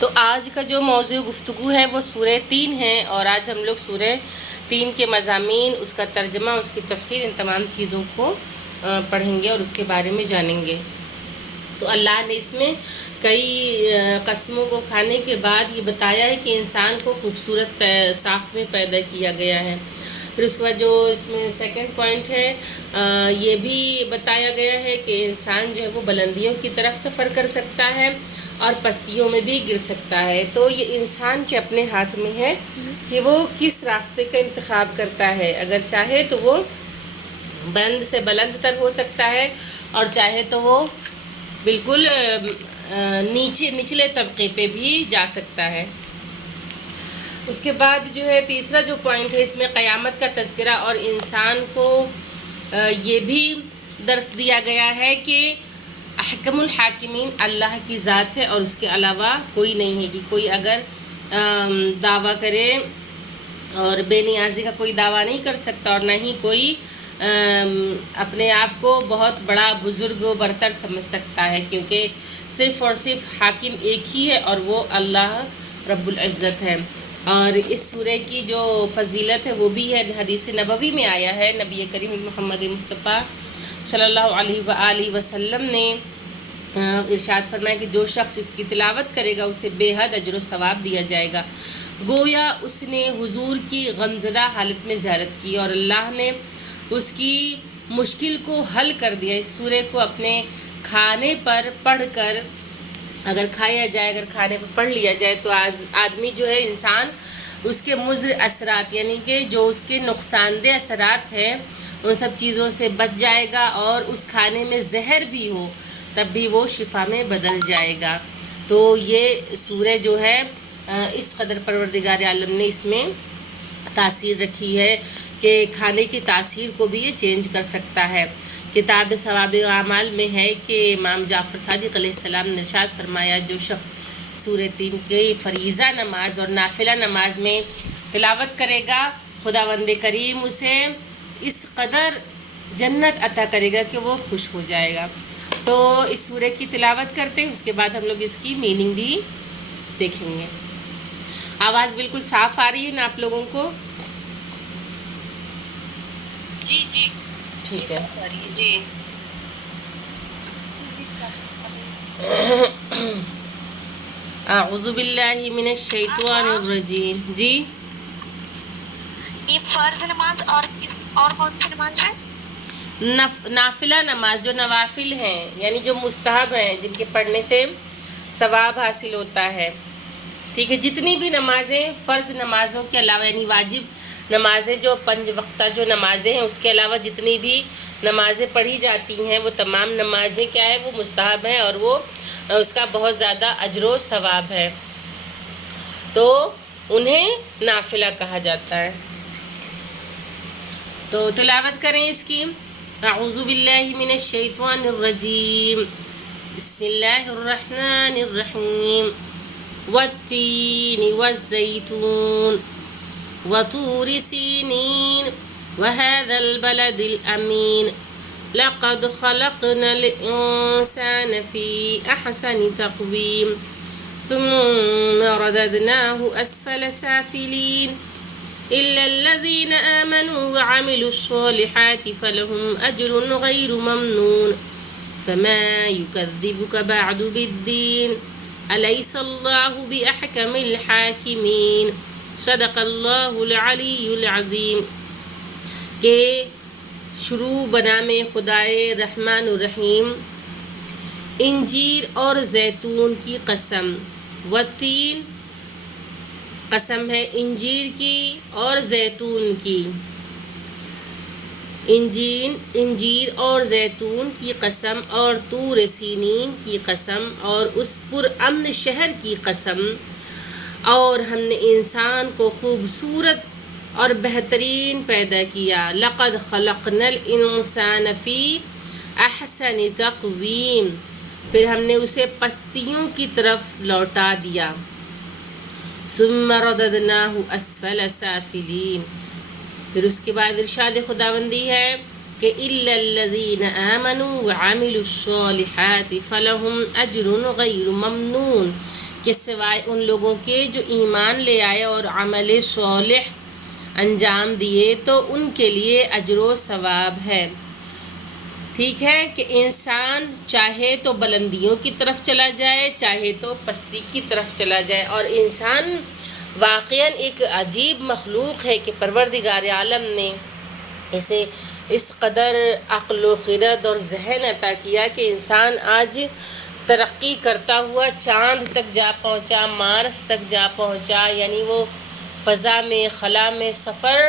تو آج کا جو موضوع گفتگو ہے وہ سورہ 3 ہے، اور آج ہم لوگ سورہ 3 کے مضامین، اس کا ترجمہ، اس کی تفسیر، ان تمام چیزوں کو پڑھیں گے اور اس کے بارے میں جانیں گے۔ تو اللہ نے اس میں کئی قسموں کو کھانے کے بعد یہ بتایا ہے کہ انسان کو خوبصورت ساخت میں پیدا کیا گیا ہے۔ پھر اس کے بعد جو اس میں سیکنڈ پوائنٹ ہے، یہ بھی بتایا گیا ہے کہ انسان جو ہے وہ بلندیوں کی طرف سفر کر سکتا ہے اور پستیوں میں بھی گر سکتا ہے۔ تو یہ انسان کے اپنے ہاتھ میں ہے کہ وہ کس راستے کا انتخاب کرتا ہے۔ اگر چاہے تو وہ بلند سے بلند تر ہو سکتا ہے، اور چاہے تو وہ بالکل نچلے طبقے پہ بھی جا سکتا ہے۔ اس کے بعد جو ہے تیسرا جو پوائنٹ ہے، اس میں قیامت کا تذکرہ، اور انسان کو یہ بھی درس دیا گیا ہے کہ احکم الحاکمین اللہ کی ذات ہے اور اس کے علاوہ کوئی نہیں ہے، کہ کوئی اگر دعویٰ کرے اور بے نیازی کا کوئی دعویٰ نہیں کر سکتا، اور نہ ہی کوئی اپنے آپ کو بہت بڑا بزرگ و برتر سمجھ سکتا ہے، کیونکہ صرف اور صرف حاکم ایک ہی ہے اور وہ اللہ رب العزت ہے۔ اور اس سورہ کی جو فضیلت ہے وہ بھی ہے، حدیث نبوی میں آیا ہے، نبی کریم محمد مصطفیٰ صلی اللہ علیہ وآلہ وسلم نے ارشاد فرمایا کہ جو شخص اس کی تلاوت کرے گا اسے بے حد اجر و ثواب دیا جائے گا، گویا اس نے حضور کی غمزدہ حالت میں زیارت کی اور اللہ نے اس کی مشکل کو حل کر دیا۔ اس سورہ کو اپنے کھانے پر پڑھ کر اگر کھایا جائے، اگر کھانے پر پڑھ لیا جائے تو آدمی جو ہے، انسان اس کے مضر اثرات، یعنی کہ جو اس کے نقصان دہ اثرات ہیں، ان سب چیزوں سے بچ جائے گا، اور اس کھانے میں زہر بھی ہو تب بھی وہ شفا میں بدل جائے گا۔ تو یہ سورہ جو ہے اس قدر پروردگار عالم نے اس میں تاثیر رکھی ہے کہ کھانے کی تاثیر کو بھی یہ چینج کر سکتا ہے۔ کتاب ثواب اعمال میں ہے کہ امام جعفر صادق علیہ السلام نے ارشاد فرمایا، جو شخص سورہ 3 کی فریضہ نماز اور نافلہ نماز میں تلاوت کرے گا، خداوند کریم اسے اس قدر جنت عطا کرے گا کہ وہ خوش ہو جائے گا۔ تو اس سورہ کی تلاوت کرتے ہیں، اس کے بعد ہم لوگ اس کی میننگ بھی دیکھیں گے۔ آواز بالکل صاف آ رہی ہے نا آپ لوگوں کو؟ جی جی ٹھیک ہے۔ جی اعوذ باللہ من الشیطان الرجیم۔ جی، یہ فرض نماز اور کون سی نماز ہے؟ نافلہ نماز، جو نوافل ہیں یعنی جو مستحب ہیں، جن کے پڑھنے سے ثواب حاصل ہوتا ہے، ٹھیک ہے۔ جتنی بھی نمازیں فرض نمازوں کے علاوہ، یعنی واجب نمازیں جو 5 وقتہ جو نمازیں ہیں، اس کے علاوہ جتنی بھی نمازیں پڑھی جاتی ہیں وہ تمام نمازیں کیا ہے، وہ مستحب ہیں، اور وہ اس کا بہت زیادہ اجر و ثواب ہے، تو انہیں نافلہ کہا جاتا ہے۔ تو تلاوت کریں اس کی۔ اعوذ باللہ من الشیطان الرجیم، بسم اللہ الرحمن الرحیم، والتین والزیتون وطور سینین وهذا البلد الأمین لقد خلقنا الإنسان في أحسن تقویم ثم رددناه أسفل سافلين إلا الذين آمنوا وعملوا الصالحات فلهم أجر غير ممنون فما يكذبك بعد بالدين أليس الله بأحكم الحاكمين صدق اللہ العلی العظیم۔ کہ شروع بنام خدائے رحمان الرحیم، انجیر اور زیتون کی قسم، والتین قسم ہے انجیر کی اور زیتون کی، انجیر اور زیتون کی قسم، اور طور سینین کی قسم، اور اس پرامن شہر کی قسم، اور ہم نے انسان کو خوبصورت اور بہترین پیدا کیا۔ لقد خلقنا الانسان فی احسن تقویم، پھر ہم نے اسے پستیوں کی طرف لوٹا دیا۔ ثم رددناہ اسفل سافلین، پھر اس کے بعد ارشاد خداوندی ہے کہ الا الذین آمنوا وعملوا الصالحات فلہم اجر غیر ممنون، کہ سوائے ان لوگوں کے جو ایمان لے آئے اور عمل صالح انجام دیے تو ان کے لیے اجر و ثواب ہے۔ ٹھیک ہے کہ انسان چاہے تو بلندیوں کی طرف چلا جائے، چاہے تو پستی کی طرف چلا جائے، اور انسان واقعاً ایک عجیب مخلوق ہے کہ پروردگار عالم نے اسے اس قدر عقل و خرد اور ذہن عطا کیا کہ انسان آج ترقی کرتا ہوا چاند تک جا پہنچا، مارس تک جا پہنچا، یعنی وہ فضا میں خلا میں سفر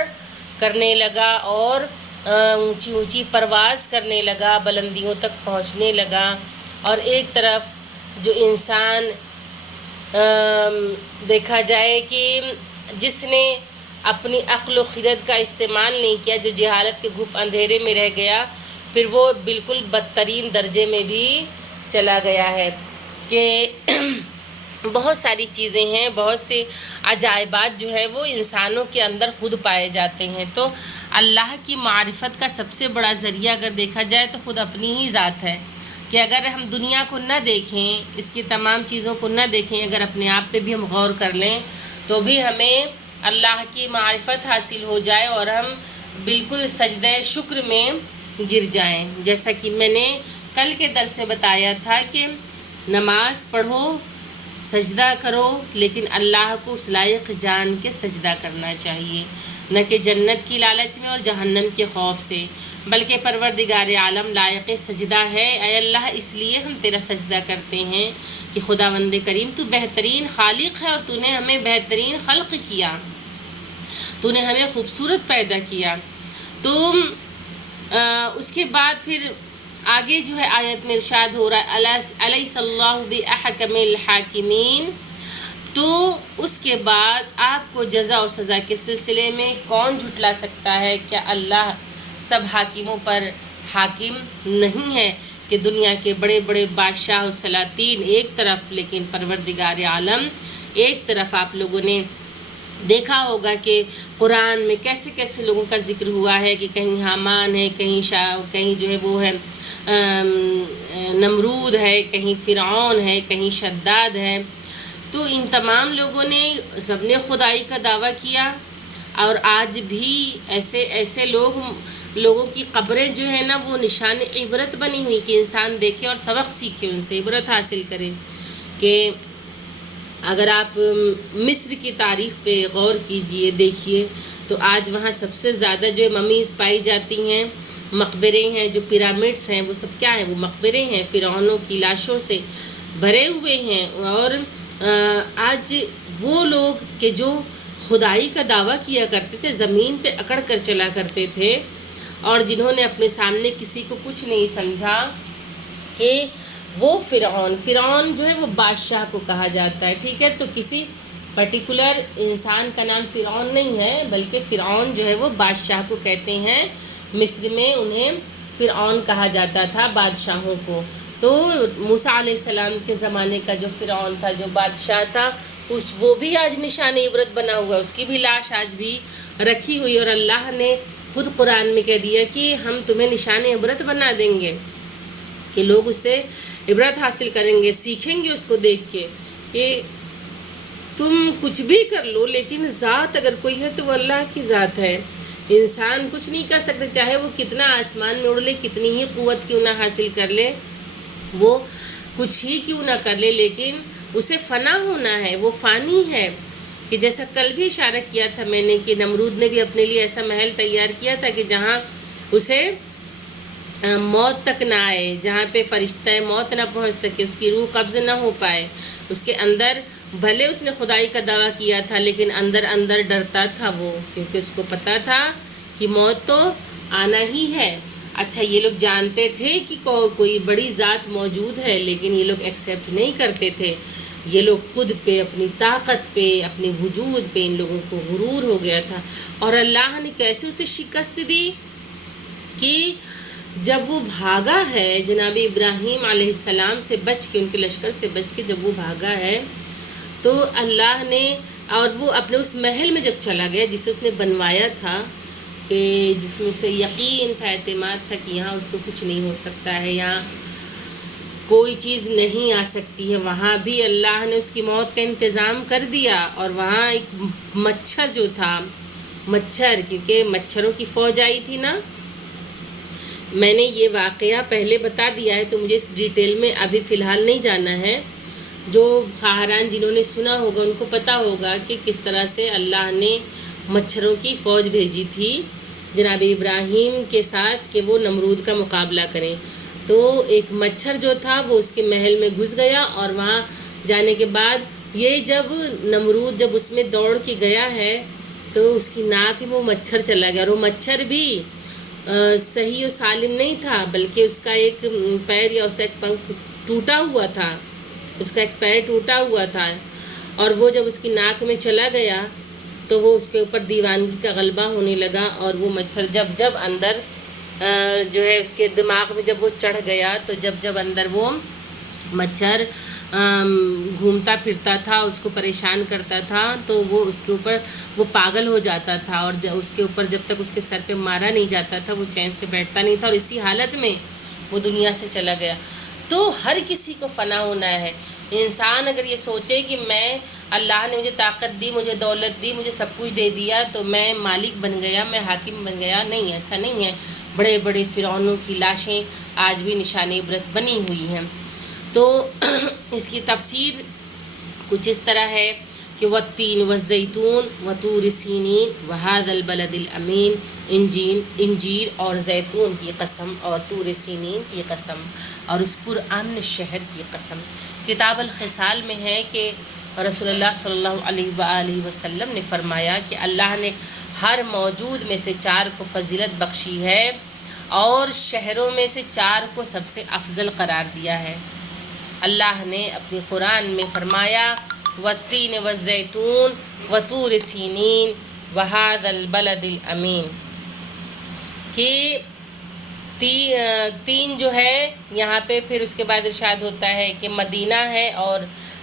کرنے لگا اور اونچی اونچی پرواز کرنے لگا، بلندیوں تک پہنچنے لگا۔ اور ایک طرف جو انسان دیکھا جائے کہ جس نے اپنی عقل و خرد کا استعمال نہیں کیا، جو جہالت کے گھپ اندھیرے میں رہ گیا، پھر وہ بالکل بدترین درجے میں بھی چلا گیا ہے کہ بہت ساری چیزیں ہیں، بہت سے عجائبات جو ہے وہ انسانوں کے اندر خود پائے جاتے ہیں۔ تو اللہ کی معرفت کا سب سے بڑا ذریعہ اگر دیکھا جائے تو خود اپنی ہی ذات ہے، کہ اگر ہم دنیا کو نہ دیکھیں، اس کی تمام چیزوں کو نہ دیکھیں، اگر اپنے آپ پہ بھی ہم غور کر لیں تو بھی ہمیں اللہ کی معرفت حاصل ہو جائے اور ہم بالکل سجدہ شکر میں گر جائیں۔ جیسا کہ میں نے کل کے درس میں بتایا تھا کہ نماز پڑھو، سجدہ کرو، لیکن اللہ کو اس لائق جان کے سجدہ کرنا چاہیے، نہ کہ جنت کی لالچ میں اور جہنم کے خوف سے، بلکہ پروردگار عالم لائق سجدہ ہے، اے اللہ اس لیے ہم تیرا سجدہ کرتے ہیں کہ خداوند کریم تو بہترین خالق ہے اور تو نے ہمیں بہترین خلق کیا، تو نے ہمیں خوبصورت پیدا کیا۔ تو اس کے بعد پھر آگے جو ہے آیت میں ارشاد ہو رہا ہے الیس اللہ بأحکم الحاکمین، تو اس کے بعد آپ کو جزا و سزا کے سلسلے میں کون جھٹلا سکتا ہے؟ کیا اللہ سب حاکموں پر حاکم نہیں ہے کہ دنیا کے بڑے بڑے بادشاہ و سلاطین ایک طرف، لیکن پروردگار عالم ایک طرف۔ آپ لوگوں نے دیکھا ہوگا کہ قرآن میں کیسے کیسے لوگوں کا ذکر ہوا ہے کہ کہیں حامان ہے، کہیں جو ہے وہ ہے نمرود ہے، کہیں فرعون ہے، کہیں شداد ہے۔ تو ان تمام لوگوں نے سب نے خدائی کا دعویٰ کیا، اور آج بھی ایسے لوگوں کی قبریں جو ہے نا وہ نشان عبرت بنی ہوئی کہ انسان دیکھے اور سبق سیکھے، ان سے عبرت حاصل کرے۔ کہ اگر آپ مصر کی تاریخ پہ غور کیجئے، دیکھیے تو آج وہاں سب سے زیادہ جو ممیز پائی جاتی ہیں، مقبرے ہیں، جو پیرامڈس ہیں وہ سب کیا ہیں؟ وہ مقبرے ہیں، فرعونوں کی لاشوں سے بھرے ہوئے ہیں۔ اور آج وہ لوگ کہ جو خدائی کا دعویٰ کیا کرتے تھے، زمین پہ اکڑ کر چلا کرتے تھے، اور جنہوں نے اپنے سامنے کسی کو کچھ نہیں سمجھا، کہ وہ فرعون جو ہے وہ بادشاہ کو کہا جاتا ہے، ٹھیک ہے؟ تو کسی پرٹیکولر انسان کا نام فرعون نہیں ہے، بلکہ فرعون جو ہے وہ بادشاہ کو کہتے ہیں۔ مصر میں انہیں فرعون کہا جاتا تھا، بادشاہوں کو۔ تو موسیٰ علیہ السلام کے زمانے کا جو فرعون تھا، جو بادشاہ تھا، وہ بھی آج نشان عبرت بنا ہوا ہے، اس کی بھی لاش آج بھی رکھی ہوئی، اور اللہ نے خود قرآن میں کہہ دیا کہ ہم تمہیں نشان عبرت بنا دیں گے، کہ لوگ اس سے عبرت حاصل کریں گے، سیکھیں گے اس کو دیکھ کے، کہ تم کچھ بھی کر لو لیکن ذات اگر کوئی ہے تو وہ اللہ کی ذات ہے۔ انسان کچھ نہیں کر سکتا، چاہے وہ کتنا آسمان میں اڑ لے، کتنی ہی قوت کیوں نہ حاصل کر لے، وہ کچھ ہی کیوں نہ کر لے، لیکن اسے فنا ہونا ہے، وہ فانی ہے۔ کہ جیسا کل بھی اشارہ کیا تھا میں نے کہ نمرود نے بھی اپنے لیے ایسا محل تیار کیا تھا کہ جہاں اسے موت تک نہ آئے، جہاں پہ فرشتہ موت نہ پہنچ سکے، اس کی روح قبض نہ ہو پائے۔ اس کے اندر بھلے اس نے خدائی کا دعویٰ کیا تھا، لیکن اندر اندر ڈرتا تھا وہ، کیونکہ اس کو پتہ تھا کہ موت تو آنا ہی ہے۔ اچھا، یہ لوگ جانتے تھے کہ کوئی بڑی ذات موجود ہے، لیکن یہ لوگ ایکسیپٹ نہیں کرتے تھے۔ یہ لوگ خود پہ، اپنی طاقت پہ، اپنے وجود پہ ان لوگوں کو غرور ہو گیا تھا، اور اللہ نے کیسے اسے شکست دی کہ جب وہ بھاگا ہے جناب ابراہیم علیہ السلام سے بچ کے، ان کے لشکر سے بچ کے جب وہ بھاگا ہے تو اللہ نے، اور وہ اپنے اس محل میں جب چلا گیا جسے اس نے بنوایا تھا، کہ جس میں اسے یقین تھا، اعتماد تھا کہ یہاں اس کو کچھ نہیں ہو سکتا ہے، یہاں کوئی چیز نہیں آ سکتی ہے، وہاں بھی اللہ نے اس کی موت کا انتظام کر دیا. اور وہاں ایک مچھر جو تھا، مچھر، کیونکہ مچھروں کی فوج آئی تھی نا. میں نے یہ واقعہ پہلے بتا دیا ہے تو مجھے اس ڈیٹیل میں ابھی فی الحال نہیں جانا ہے. جو خواہران جنہوں نے سنا ہوگا ان کو پتہ ہوگا کہ کس طرح سے اللہ نے مچھروں کی فوج بھیجی تھی جناب ابراہیم کے ساتھ کہ وہ نمرود کا مقابلہ کریں. تو ایک مچھر جو تھا وہ اس کے محل میں گھس گیا، اور وہاں جانے کے بعد یہ جب نمرود جب اس میں دوڑ کے گیا ہے تو اس کی ناک میں وہ مچھر چلا گیا، اور وہ مچھر بھی صحیح و سالم نہیں تھا، بلکہ اس کا ایک پیر یا اس کا ایک پنکھ ٹوٹا ہوا تھا، اس کا ایک پیر ٹوٹا ہوا تھا. اور وہ جب اس کی ناک میں چلا گیا تو وہ اس کے اوپر دیوانگی کا غلبہ ہونے لگا، اور وہ مچھر جب اندر جو ہے اس کے دماغ میں جب وہ چڑھ گیا تو جب اندر وہ مچھر گھومتا پھرتا تھا، اس کو پریشان کرتا تھا، تو وہ اس کے اوپر وہ پاگل ہو جاتا تھا، اور اس کے اوپر جب تک اس کے سر پہ مارا نہیں جاتا تھا وہ چین سے بیٹھتا نہیں تھا، اور اسی حالت میں وہ دنیا سے چلا گیا. تو ہر کسی کو فنا ہونا ہے. انسان اگر یہ سوچے کہ میں اللہ نے مجھے طاقت دی، مجھے دولت دی، مجھے سب کچھ دے دیا تو میں مالک بن گیا، میں حاکم بن گیا، نہیں، ایسا نہیں ہے. بڑے بڑے فرعونوں کی لاشیں آج بھی نشان عبرت بنی ہوئی ہیں. تو اس کی تفسیر کچھ اس طرح ہے کہ والتین والزیتون وطور سینین وہذا البلد الامین، انجیر اور زیتون کی قسم، اور طور سینین کی قسم، اور اس پرامن شہر کی قسم. کتاب الخصال میں ہے کہ رسول اللہ صلی اللہ علیہ وآلہ وسلم نے فرمایا کہ اللہ نے ہر موجود میں سے 4 کو فضیلت بخشی ہے، اور شہروں میں سے 4 کو سب سے افضل قرار دیا ہے. اللہ نے اپنی قرآن میں فرمایا والتین والزیتون وطور سینین وہذا البلد الامین، کہ تین جو ہے یہاں پہ پھر اس کے بعد ارشاد ہوتا ہے کہ مدینہ ہے، اور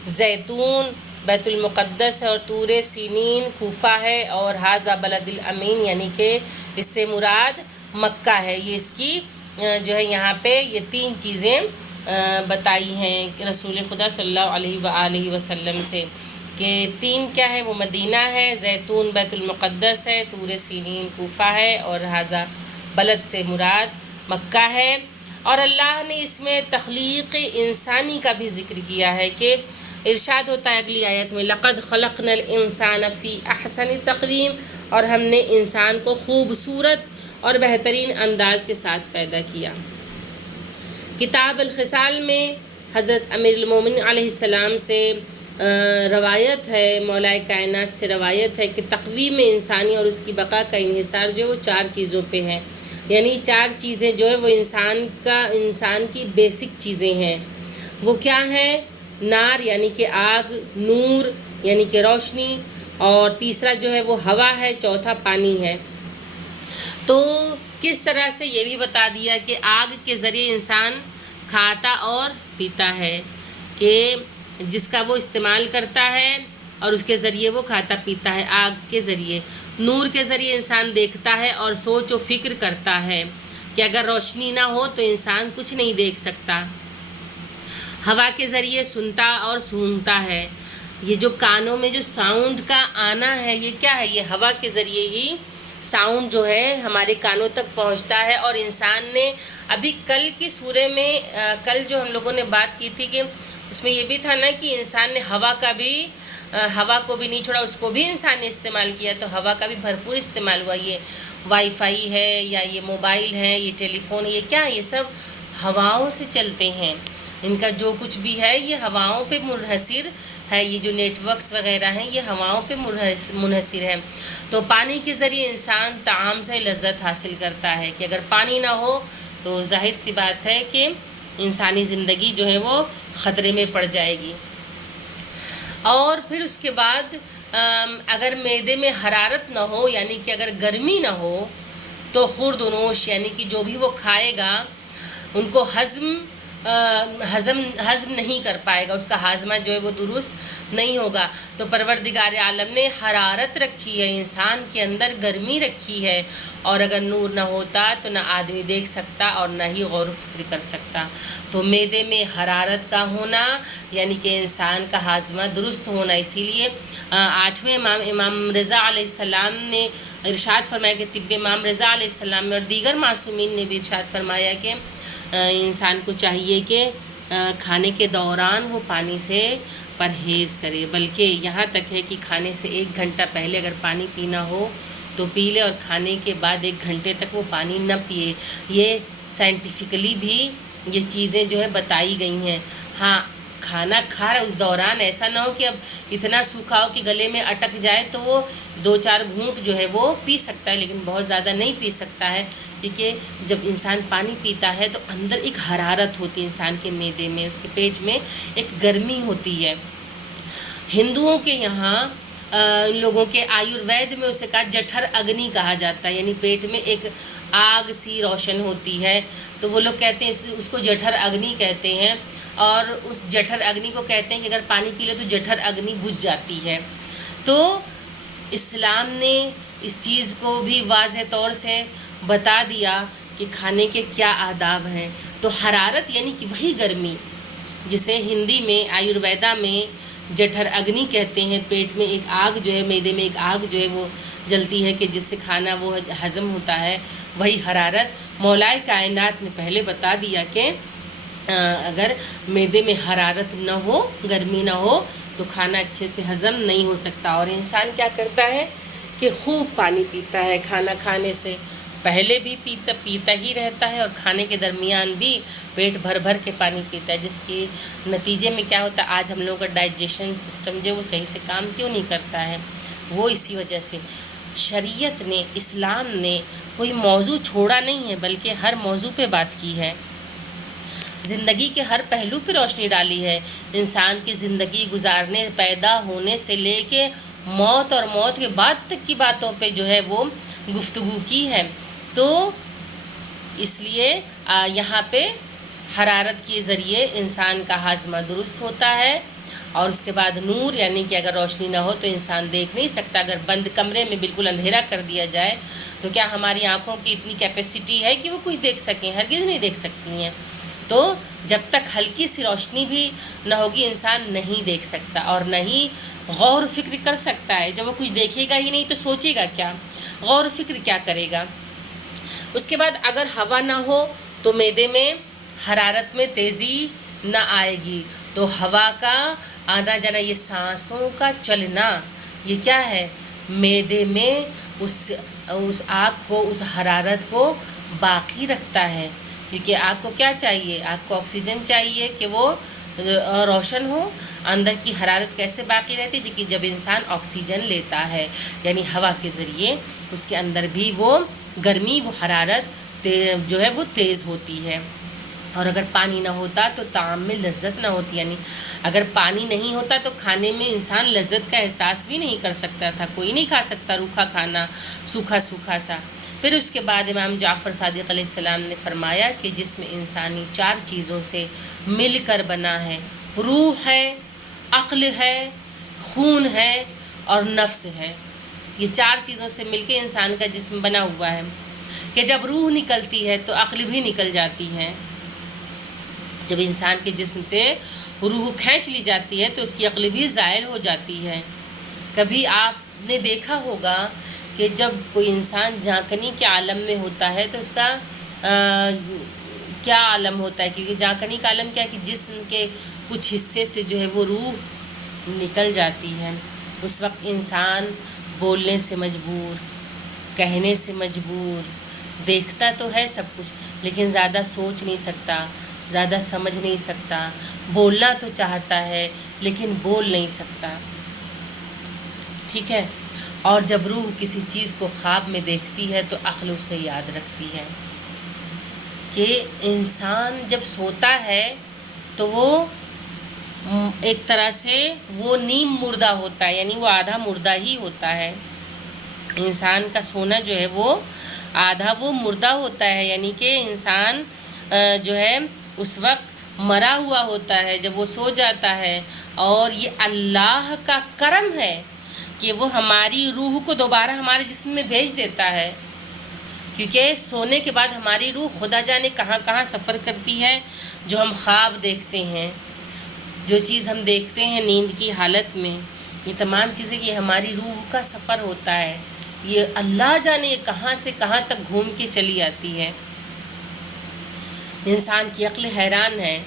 زیتون بیت المقدس ہے، اور طور سینین کوفہ ہے، اور ھذا بلد الامین یعنی کہ اس سے مراد مکہ ہے. یہ اس کی جو ہے یہاں پہ یہ 3 چیزیں بتائی ہیں رسول خدا صلی اللہ علیہ وآلہ وسلم سے، کہ 3 کیا ہے، وہ مدینہ ہے، زیتون بیت المقدس ہے، طور سینین کوفہ ہے، اور ھذا بلد سے مراد مکہ ہے. اور اللہ نے اس میں تخلیق انسانی کا بھی ذکر کیا ہے کہ ارشاد ہوتا ہے اگلی آیت میں لقد خلقنا الانسان فی احسن تقویم، اور ہم نے انسان کو خوبصورت اور بہترین انداز کے ساتھ پیدا کیا. کتاب الخصال میں حضرت امیر المومنین علیہ السلام سے روایت ہے، مولا کائنات سے روایت ہے کہ تقویم انسانی اور اس کی بقا کا انحصار جو ہے وہ 4 چیزوں پہ ہے. یعنی 4 چیزیں جو ہے وہ انسان کی بیسک چیزیں ہیں. وہ کیا ہیں؟ نار یعنی کہ آگ، نور یعنی کہ روشنی، اور تیسرا جو ہے وہ ہوا ہے، چوتھا پانی ہے. تو کس طرح سے یہ بھی بتا دیا کہ آگ کے ذریعے انسان کھاتا اور پیتا ہے، کہ جس کا وہ استعمال کرتا ہے اور اس کے ذریعے وہ کھاتا پیتا ہے آگ کے ذریعے. نور کے ذریعے انسان دیکھتا ہے اور سوچ و فکر کرتا ہے کہ اگر روشنی نہ ہو تو انسان کچھ نہیں دیکھ سکتا. ہوا کے ذریعے سنتا اور سونگتا ہے. یہ جو کانوں میں جو ساؤنڈ کا آنا ہے یہ کیا ہے؟ یہ ہوا کے ذریعے ہی ساؤنڈ جو ہے ہمارے کانوں تک پہنچتا ہے. اور انسان نے ابھی کل کی سورہ میں کل جو ہم لوگوں نے بات کی تھی کہ اس میں یہ بھی تھا نا کہ انسان نے ہوا کو بھی نہیں چھوڑا، اس کو بھی انسان نے استعمال کیا، تو ہوا کا بھی بھرپور استعمال ہوا. یہ وائی فائی ہے یا یہ موبائل ہے، یہ ٹیلی فون ہے، یہ کیا ہے؟ یہ سب ہواؤں سے چلتے ہیں. ان کا جو کچھ بھی ہے یہ ہواؤں پہ منحصر ہے. یہ جو نیٹ ورکس وغیرہ ہیں یہ ہواؤں پہ منحصر ہے. تو پانی کے ذریعے انسان طعام سے لذت حاصل کرتا ہے، کہ اگر پانی نہ ہو تو ظاہر سی بات ہے کہ انسانی زندگی جو ہے وہ خطرے میں پڑ جائے گی. اور پھر اس کے بعد اگر معدے میں حرارت نہ ہو، یعنی کہ اگر گرمی نہ ہو، تو خورد و نوش یعنی کہ جو بھی وہ کھائے گا ان کو ہضم ہضم نہیں کر پائے گا، اس کا ہاضمہ جو ہے وہ درست نہیں ہوگا۔ تو پروردگار عالم نے حرارت رکھی ہے، انسان کے اندر گرمی رکھی ہے، اور اگر نور نہ ہوتا تو نہ آدمی دیکھ سکتا اور نہ ہی غور و فکر کر سکتا۔ تو معدے میں حرارت کا ہونا یعنی کہ انسان کا ہاضمہ درست ہونا، اسی لیے 8ویں امام رضا علیہ السلام نے ارشاد فرمایا کہ طب امام رضا علیہ السلام اور دیگر معصومین نے بھی ارشاد فرمایا کہ انسان کو چاہیے کہ کھانے کے دوران وہ پانی سے پرہیز کرے، بلکہ یہاں تک ہے کہ کھانے سے 1 گھنٹہ پہلے اگر پانی پینا ہو تو پی لے، اور کھانے کے بعد 1 گھنٹے تک وہ پانی نہ پیے۔ یہ سائنٹیفکلی بھی یہ چیزیں جو ہے بتائی گئی ہیں۔ ہاں، کھانا کھا رہا اس دوران ایسا نہ ہو کہ اب اتنا سوکھا ہو کہ گلے میں اٹک جائے تو وہ 2-4 گھونٹ جو ہے وہ پی سکتا ہے، لیکن بہت زیادہ نہیں پی سکتا ہے، کیونکہ جب انسان پانی پیتا ہے تو اندر ایک حرارت ہوتی ہے انسان کے معدے میں، اس کے پیٹ میں ایک گرمی ہوتی ہے۔ ہندوؤں کے یہاں لوگوں کے آیوروید میں اسے کہا جٹھر اگنی کہا جاتا ہے، یعنی پیٹ میں ایک آگ سی روشن ہوتی ہے، تو وہ لوگ کہتے ہیں اس کو جٹھر اگنی کہتے ہیں، اور اس جٹھر اگنی کو کہتے ہیں کہ اگر پانی پی لے تو جٹھر اگنی بجھ جاتی ہے۔ تو اسلام نے اس چیز کو بھی واضح طور سے بتا دیا کہ کھانے کے کیا آداب ہیں۔ تو حرارت یعنی کہ وہی گرمی جسے ہندی میں آیورویدا میں جٹھر اگنی کہتے ہیں، پیٹ میں ایک آگ جو ہے، معدے میں ایک آگ جو ہے وہ جلتی ہے کہ جس سے کھانا وہ ہضم ہوتا ہے، وہی حرارت مولا کائنات نے پہلے بتا دیا کہ اگر معدے میں حرارت نہ ہو، گرمی نہ ہو تو کھانا اچھے سے ہضم نہیں ہو سکتا۔ اور انسان کیا کرتا ہے کہ خوب پانی پیتا ہے، کھانا کھانے سے پہلے بھی پیتا ہی رہتا ہے، اور کھانے کے درمیان بھی پیٹ بھر بھر کے پانی پیتا ہے، جس کے نتیجے میں کیا ہوتا ہے، آج ہم لوگوں کا ڈائجیشن سسٹم جو ہے وہ صحیح سے کام کیوں نہیں کرتا ہے، وہ اسی وجہ سے۔ شریعت نے، اسلام نے کوئی موضوع چھوڑا نہیں ہے، بلکہ ہر موضوع پہ بات کی ہے، زندگی کے ہر پہلو پہ روشنی ڈالی ہے، انسان کی زندگی گزارنے، پیدا ہونے سے لے کے موت اور موت کے بعد تک کی باتوں پہ جو ہے وہ گفتگو کی ہے۔ تو اس لیے یہاں پہ حرارت کے ذریعے انسان کا ہاضمہ درست ہوتا ہے، اور اس کے بعد نور یعنی کہ اگر روشنی نہ ہو تو انسان دیکھ نہیں سکتا۔ اگر بند کمرے میں بالکل اندھیرا کر دیا جائے تو کیا ہماری آنکھوں کی اتنی کیپیسٹی ہے کہ وہ کچھ دیکھ سکیں؟ ہرگز نہیں دیکھ سکتی ہیں۔ تو جب تک ہلکی سی روشنی بھی نہ ہوگی انسان نہیں دیکھ سکتا اور نہ ہی غور و فکر کر سکتا ہے۔ جب وہ کچھ دیکھے گا ہی نہیں تو سوچے گا کیا، غور و فکر کیا کرے گا؟ اس کے بعد اگر ہوا نہ ہو تو معدے میں حرارت میں تیزی نہ آئے گی، تو ہوا کا آنا جانا، یہ سانسوں کا چلنا، یہ کیا ہے؟ معدے میں اس آگ کو، اس حرارت کو باقی رکھتا ہے، کیونکہ آگ کو کیا چاہیے؟ آگ کو آکسیجن چاہیے کہ وہ روشن ہو۔ اندر کی حرارت کیسے باقی رہتی ہے؟ کہ جب انسان آکسیجن لیتا ہے یعنی ہوا کے ذریعے، اس کے اندر بھی وہ گرمی، وہ حرارت جو ہے وہ تیز ہوتی ہے۔ اور اگر پانی نہ ہوتا تو طعام میں لذت نہ ہوتی، یعنی اگر پانی نہیں ہوتا تو کھانے میں انسان لذت کا احساس بھی نہیں کر سکتا تھا، کوئی نہیں کھا سکتا روکھا کھانا، سوکھا سوکھا سا۔ پھر اس کے بعد امام جعفر صادق علیہ السلام نے فرمایا کہ جسم انسانی 4 چیزوں سے مل کر بنا ہے، روح ہے، عقل ہے، خون ہے اور نفس ہے۔ یہ 4 چیزوں سے مل کے انسان کا جسم بنا ہوا ہے، کہ جب روح نکلتی ہے تو عقل بھی نکل جاتی ہے۔ جب انسان کے جسم سے روح کھینچ لی جاتی ہے تو اس کی عقل بھی زائل ہو جاتی ہے۔ کبھی آپ نے دیکھا ہوگا کہ جب کوئی انسان جھانکنی کے عالم میں ہوتا ہے تو اس کا کیا عالم ہوتا ہے؟ کیونکہ جھانکنی کا عالم کیا ہے کہ جسم کے کچھ حصے سے جو ہے وہ روح نکل جاتی ہے۔ اس وقت انسان بولنے سے مجبور، کہنے سے مجبور، دیکھتا تو ہے سب کچھ لیکن زیادہ سوچ نہیں سکتا، زیادہ سمجھ نہیں سکتا، بولنا تو چاہتا ہے لیکن بول نہیں سکتا، ٹھیک ہے۔ اور جب روح کسی چیز کو خواب میں دیکھتی ہے تو عقل اسے یاد رکھتی ہے کہ انسان جب سوتا ہے تو وہ ایک طرح سے وہ نیم مردہ ہوتا ہے، یعنی وہ آدھا مردہ ہی ہوتا ہے۔ انسان کا سونا جو ہے وہ آدھا وہ مردہ ہوتا ہے، یعنی کہ انسان جو ہے اس وقت مرا ہوا ہوتا ہے، جب وہ سو جاتا ہے، اور یہ اللہ کا کرم ہے کہ وہ ہماری روح کو دوبارہ ہمارے جسم میں بھیج دیتا ہے، کیونکہ سونے کے بعد ہماری روح خدا جانے کہاں کہاں سفر کرتی ہے. جو ہم خواب دیکھتے ہیں، جو چیز ہم دیکھتے ہیں نیند کی حالت میں، یہ تمام چیزیں یہ ہماری روح کا سفر ہوتا ہے. یہ اللہ جانے یہ کہاں سے کہاں تک گھوم کے چلی آتی ہے. انسان کی عقل حیران ہے.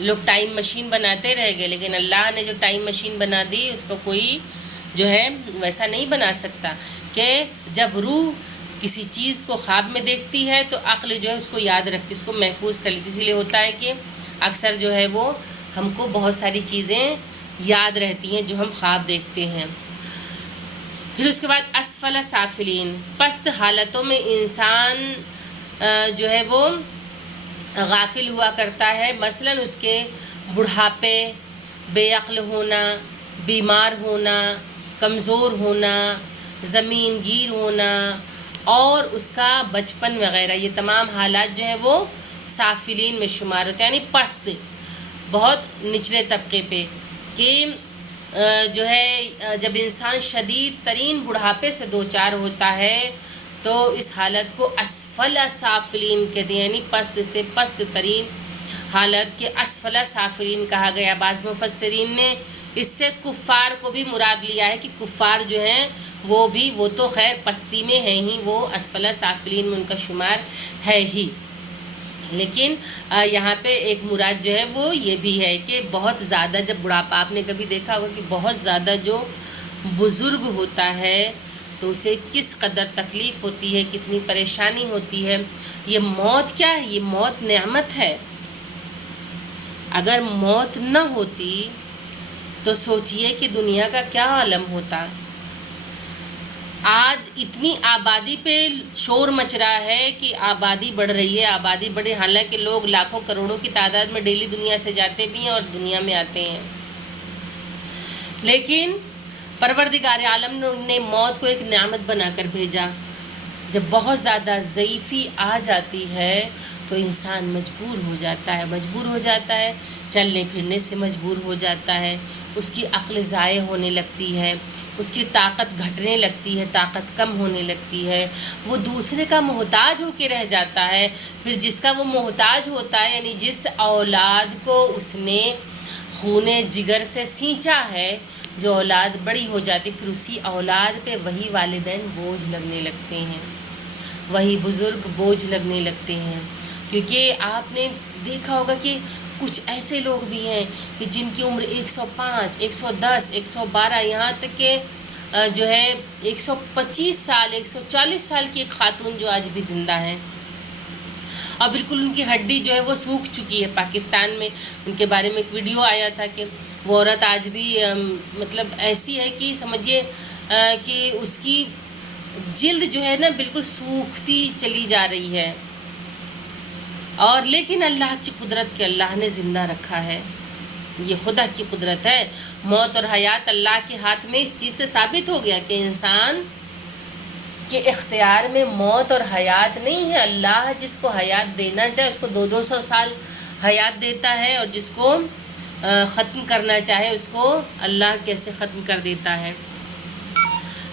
لوگ ٹائم مشین بناتے رہ گئے، لیکن اللہ نے جو ٹائم مشین بنا دی اس کو کوئی جو ہے ویسا نہیں بنا سکتا کہ جب روح کسی چیز کو خواب میں دیکھتی ہے تو عقل جو ہے اس کو یاد رکھتی، اس کو محفوظ کر لیتی. اسی لیے ہوتا ہے کہ اکثر جو ہے وہ ہم کو بہت ساری چیزیں یاد رہتی ہیں جو ہم خواب دیکھتے ہیں. پھر اس کے بعد اسفل سافلین، پست حالتوں میں انسان جو ہے وہ غافل ہوا کرتا ہے. مثلاً اس کے بڑھاپے، بے عقل ہونا، بیمار ہونا، کمزور ہونا، زمین گیر ہونا، اور اس کا بچپن وغیرہ، یہ تمام حالات جو ہیں وہ سافلین میں شمار ہوتے ہیں، یعنی پست، بہت نچلے طبقے پہ. کہ جو ہے جب انسان شدید ترین بڑھاپے سے دوچار ہوتا ہے تو اس حالت کو اسفل سافلین کہتے ہیں، یعنی پست سے پست ترین حالت کے اسفل سافلین کہا گیا. بعض مفسرین نے اس سے کفار کو بھی مراد لیا ہے کہ کفار جو ہیں وہ تو خیر پستی میں ہیں ہی، وہ اسفل سافلین میں ان کا شمار ہے ہی. لیکن یہاں پہ ایک مراد جو ہے وہ یہ بھی ہے کہ بہت زیادہ جب بڑھاپا، آپ نے کبھی دیکھا ہوگا کہ بہت زیادہ جو بزرگ ہوتا ہے تو اسے کس قدر تکلیف ہوتی ہے، کتنی پریشانی ہوتی ہے. یہ موت کیا ہے؟ یہ موت نعمت ہے. اگر موت نہ ہوتی تو سوچئے کہ دنیا کا کیا عالم ہوتا. آج اتنی آبادی پہ شور مچ رہا ہے کہ آبادی بڑھ رہی ہے، آبادی بڑھے، حالانکہ لوگ لاکھوں کروڑوں کی تعداد میں ڈیلی دنیا سے جاتے بھی ہیں اور دنیا میں آتے ہیں. لیکن پروردگار عالم نے موت کو ایک نعمت بنا کر بھیجا. جب بہت زیادہ ضعیفی آ جاتی ہے تو انسان مجبور ہو جاتا ہے، چلنے پھرنے سے مجبور ہو جاتا ہے، اس کی عقل ضائع ہونے لگتی ہے، اس کی طاقت گھٹنے لگتی ہے، طاقت کم ہونے لگتی ہے، وہ دوسرے کا محتاج ہو کے رہ جاتا ہے. پھر جس کا وہ محتاج ہوتا ہے، یعنی جس اولاد کو اس نے خون جگر سے سینچا ہے، جو اولاد بڑی ہو جاتی، پھر اسی اولاد پہ وہی والدین بوجھ لگنے لگتے ہیں، وہی بزرگ بوجھ لگنے لگتے ہیں. کیونکہ آپ نے دیکھا ہوگا کہ کچھ ایسے لوگ بھی ہیں کہ جن کی عمر 105، 110، 112، یہاں تک کہ جو ہے 125 سال، 140 سال کی ایک خاتون جو آج بھی زندہ ہے، اور بالکل ان کی ہڈی جو ہے وہ سوکھ چکی ہے. پاکستان میں ان کے بارے میں ایک ویڈیو آیا تھا کہ وہ عورت آج بھی مطلب ایسی ہے کہ سمجھیے کہ اس کی جلد جو ہے نا بالکل سوکھتی چلی جا رہی ہے، اور لیکن اللہ کی قدرت کے اللہ نے زندہ رکھا ہے. یہ خدا کی قدرت ہے. موت اور حیات اللہ کے ہاتھ میں. اس چیز سے ثابت ہو گیا کہ انسان کے اختیار میں موت اور حیات نہیں ہے. اللہ جس کو حیات دینا چاہے اس کو 200 سال حیات دیتا ہے، اور جس کو ختم کرنا چاہے اس کو اللہ کیسے ختم کر دیتا ہے.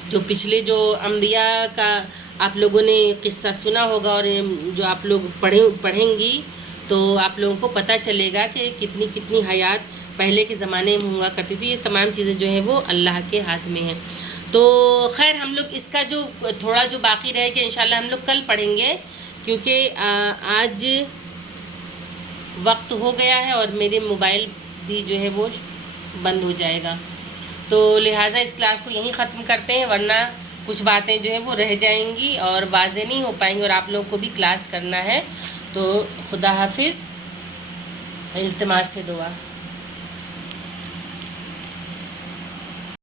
جو پچھلے جو انبیاء کا آپ لوگوں نے قصہ سنا ہوگا، اور جو آپ لوگ پڑھیں گی تو آپ لوگوں کو پتہ چلے گا کہ کتنی حیات پہلے کے زمانے میں ہوا کرتی تھی. یہ تمام چیزیں جو ہیں وہ اللہ کے ہاتھ میں ہیں. تو خیر ہم لوگ اس کا جو تھوڑا جو باقی رہے گا انشاءاللہ ہم لوگ کل پڑھیں گے، کیونکہ آج وقت ہو گیا ہے اور میرے موبائل بھی جو ہے وہ بند ہو جائے گا. تو لہٰذا اس کلاس کو یہیں ختم کرتے ہیں، ورنہ کچھ باتیں جو ہیں وہ رہ جائیں گی اور واضح نہیں ہو پائیں گی، اور آپ لوگوں کو بھی کلاس کرنا ہے. تو خدا حافظ. التماس سے دعا.